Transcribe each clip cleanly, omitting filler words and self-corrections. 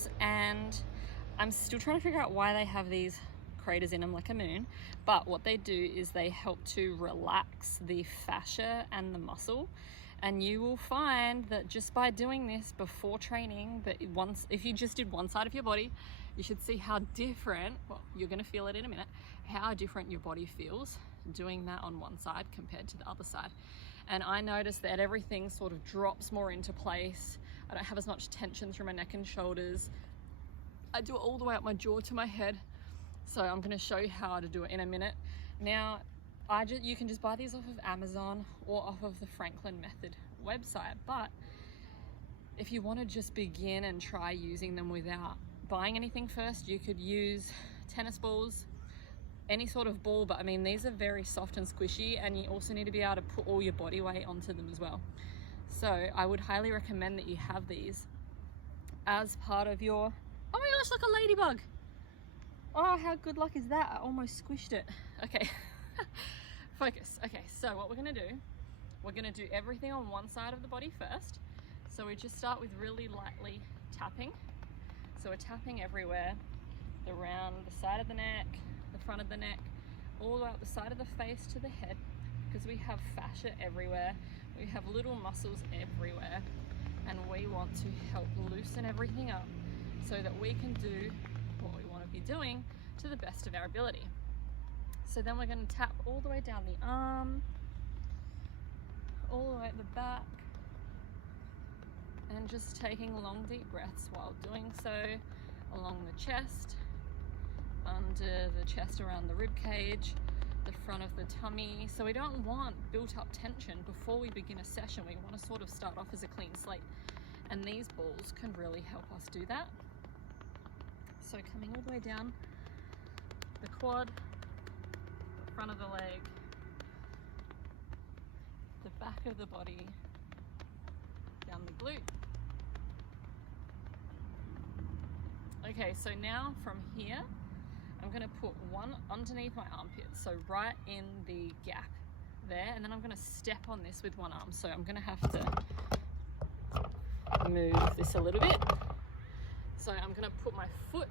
this, and I'm still trying to figure out why they have these craters in them like a moon, but what they do is they help to relax the fascia and the muscle. And you will find that just by doing this before training, that if you just did one side of your body, you should see how different, well, you're going to feel it in a minute, how different your body feels doing that on one side compared to the other side. And I noticed that everything sort of drops more into place. I don't have as much tension through my neck and shoulders. I do it all the way up my jaw to my head. So I'm going to show you how to do it in a minute. Now, you can just buy these off of Amazon or off of the Franklin Method website. But if you want to just begin and try using them without buying anything first, you could use tennis balls, any sort of ball. But I mean, these are very soft and squishy, and you also need to be able to put all your body weight onto them as well. So I would highly recommend that you have these as part of your, oh my gosh, look, a ladybug. Oh, how good luck is that? I almost squished it. Okay. Focus. Okay, so what we're going to do, we're going to do everything on one side of the body first. So we just start with really lightly tapping. So we're tapping everywhere, around the side of the neck, the front of the neck, all the way up the side of the face to the head, because we have fascia everywhere. We have little muscles everywhere, and we want to help loosen everything up so that we can do what we want to be doing to the best of our ability. So then we're going to tap all the way down the arm, all the way at the back, and just taking long deep breaths while doing so, along the chest, under the chest, around the rib cage, the front of the tummy. So we don't want built up tension before we begin a session. We want to sort of start off as a clean slate, and these balls can really help us do that. So coming all the way down the quad, the front of the leg, the back of the body, down the glute. Okay, so now from here, I'm going to put one underneath my armpit, so right in the gap there, and then I'm going to step on this with one arm. So I'm going to have to move this a little bit. So I'm going to put my foot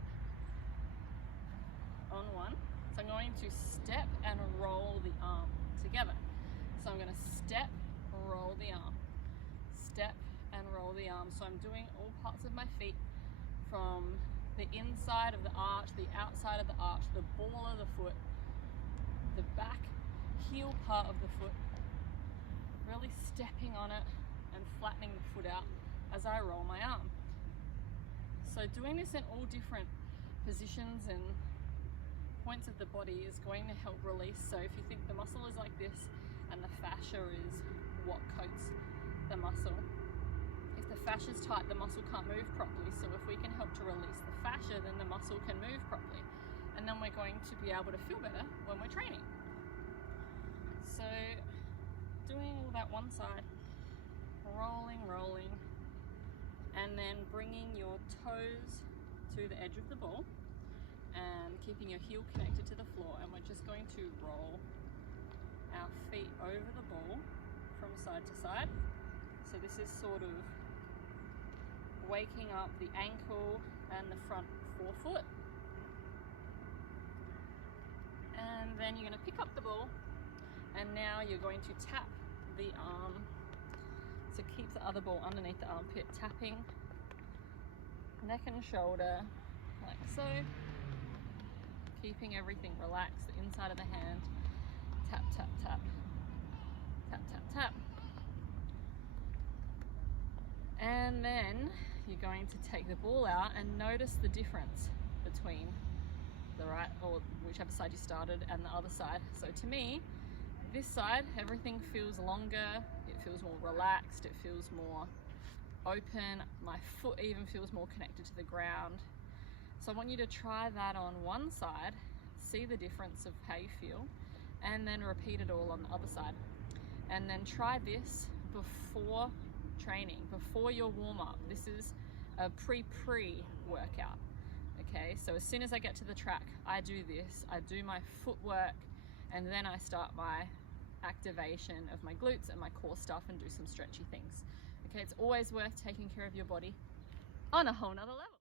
on one. So I'm going to step and roll the arm together. So I'm going to step, roll the arm, step and roll the arm. So I'm doing all parts of my feet, from the inside of the arch, the outside of the arch, the ball of the foot, the back heel part of the foot, really stepping on it and flattening the foot out as I roll my arm. So doing this in all different positions and points of the body is going to help release. So if you think the muscle is like this and the fascia is what coats the muscle, if the fascia is tight, the muscle can't move properly. So if we can help to release the fascia, then the muscle can move properly, and then we're going to be able to feel better when we're training. So doing all that one side, rolling, and then bringing your toes to the edge of the ball and keeping your heel connected to the floor, and we're just going to roll our feet over the ball from side to side. So this is sort of waking up the ankle and the front forefoot. And then you're going to pick up the ball, and now you're going to tap the arm. So keep the other ball underneath the armpit, tapping neck and shoulder like so, keeping everything relaxed, the inside of the hand, tap, tap, tap, tap, tap, tap. And then you're going to take the ball out and notice the difference between the right, or whichever side you started, and the other side. So to me, this side, everything feels longer, it feels more relaxed, it feels more open, my foot even feels more connected to the ground. So I want you to try that on one side, see the difference of how you feel, and then repeat it all on the other side. And then try this before training, before your warm-up. This is a pre-workout. Okay, so as soon as I get to the track, I do this, I do my footwork, and then I start my activation of my glutes and my core stuff and do some stretchy things. Okay, it's always worth taking care of your body on a whole nother level.